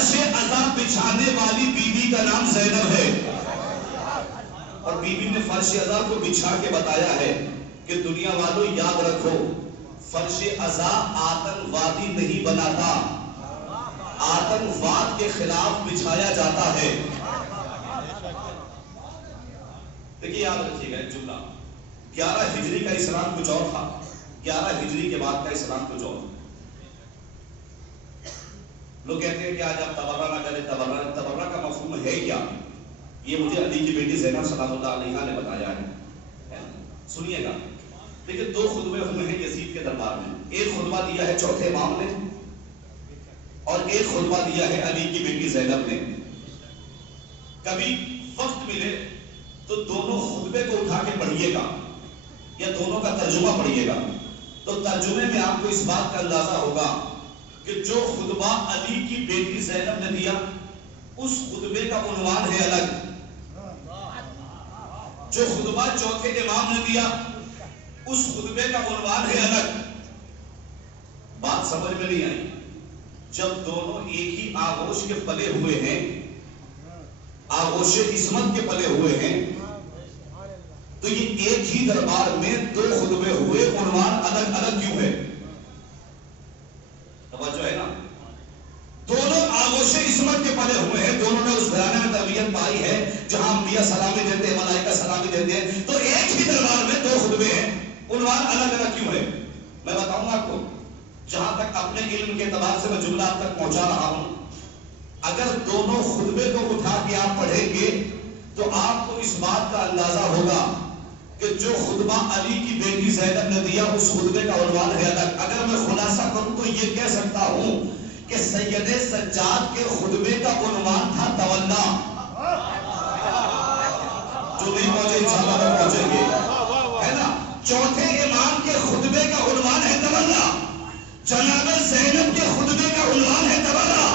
فرش عذاب بچھانے والی بیوی کا نام زینب ہے، اور بیوی نے فرش عذاب کو بچھا کے بتایا ہے کہ دنیا والوں یاد رکھو، فرش عذاب آتنکوادی نہیں بناتا، آتنکواد کے خلاف بچھایا جاتا ہے۔ دیکھیے یاد رکھیے گا ایک جملہ، 11 ہجری کا اسلام کچھ اور تھا، 11 ہجری کے بعد کا اسلام کچھ اور۔ لوگ کہتے ہیں کہ آج آپ تبرہ نہ کریں، تبرہ کا مفہوم ہے کیا؟ یہ مجھے علی کی بیٹی زینب سلام اللہ علیہا نے بتایا ہے۔ سنیے گا، دیکھیں 2 خطبے ہوئے ہیں یزید کے دربار میں، ایک خطبہ دیا ہے چوتھے امام نے اور ایک خطبہ دیا ہے علی کی بیٹی زینب نے۔ کبھی وقت ملے تو دونوں خطبے کو اٹھا کے پڑھیے گا یا دونوں کا ترجمہ پڑھیے گا، تو ترجمے میں آپ کو اس بات کا اندازہ ہوگا کہ جو خطبہ علی کی بیٹی زینب نے دیا اس خطبے کا عنوان ہے الگ، جو خطبہ چوتھے امام نے دیا اس خطبے کا عنوان ہے الگ۔ بات سمجھ میں نہیں آئی؟ جب دونوں ایک ہی آغوش کے پلے ہوئے ہیں، آغوش عصمت کے پلے ہوئے ہیں، تو یہ ایک ہی دربار میں 2 خطبے ہوئے، عنوان الگ الگ کیوں ہے؟ توجہ ہے نا؟ دونوں آغوش عصمت کے پلے ہوئے ہیں، دونوں نے اس گھرانے میں تربیت پائی ہے جہاں انبیاء سلامی دیتے ہیں، ملائکہ سلامی دیتے ہیں، تو ایک ہی دربار میں 2 خطبے ہیں، عنوان الگ الگ کیوں ہے؟ میں بتاؤں گا آپ کو، جہاں تک اپنے علم کے اعتبار سے میں جملہ آپ تک پہنچا رہا ہوں، اگر دونوں خطبے کو اٹھا کے آپ پڑھیں گے تو آپ کو اس بات کا اندازہ ہوگا کہ جو خطبہ علی کی بیٹی زینب نے دیا اس خطبے کا عنوان ہے الگ۔ اگر میں خلاصہ کروں تو یہ کہہ سکتا ہوں کہ سید سجاد کے خطبے کا عنوان تھا تولا، جو نہیں پہنچے انشاءاللہ میں پہنچیں گے، ہے نا؟ چوتھے امام کے خطبے کا عنوان ہے تولا، جناب زینب کے خطبے کا عنوان ہے تولا۔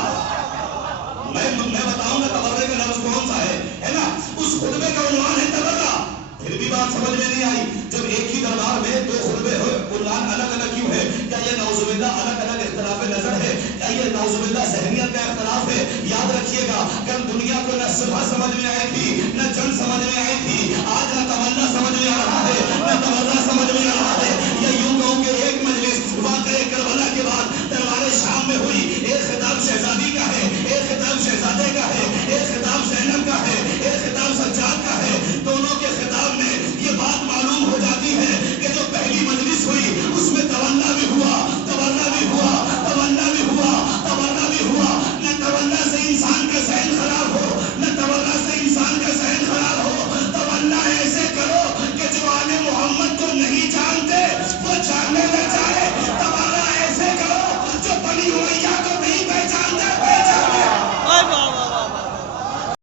میں بتاؤں گا تبرے کا لفظ کون سا ہے نا؟ اس خطبے کا عنوان ہے تولا۔ پھر بھی بات سمجھ میں نہیں آئی؟ جب ایک ہی دربار میں 2 خطبے ہوئے، عنوان الگ الگ کیوں ہے؟ کیا یہ نعوذ باللہ الگ الگ اختلاف نظر ہے؟ کیا یہ نعوذ باللہ ذہنیت کا اختلاف ہے؟ یاد رکھیے گا، کل دنیا کو نہ صبح سمجھ میں آئی تھی، نہ جنگ سمجھ میں آئی تھی، آج نہ تمنا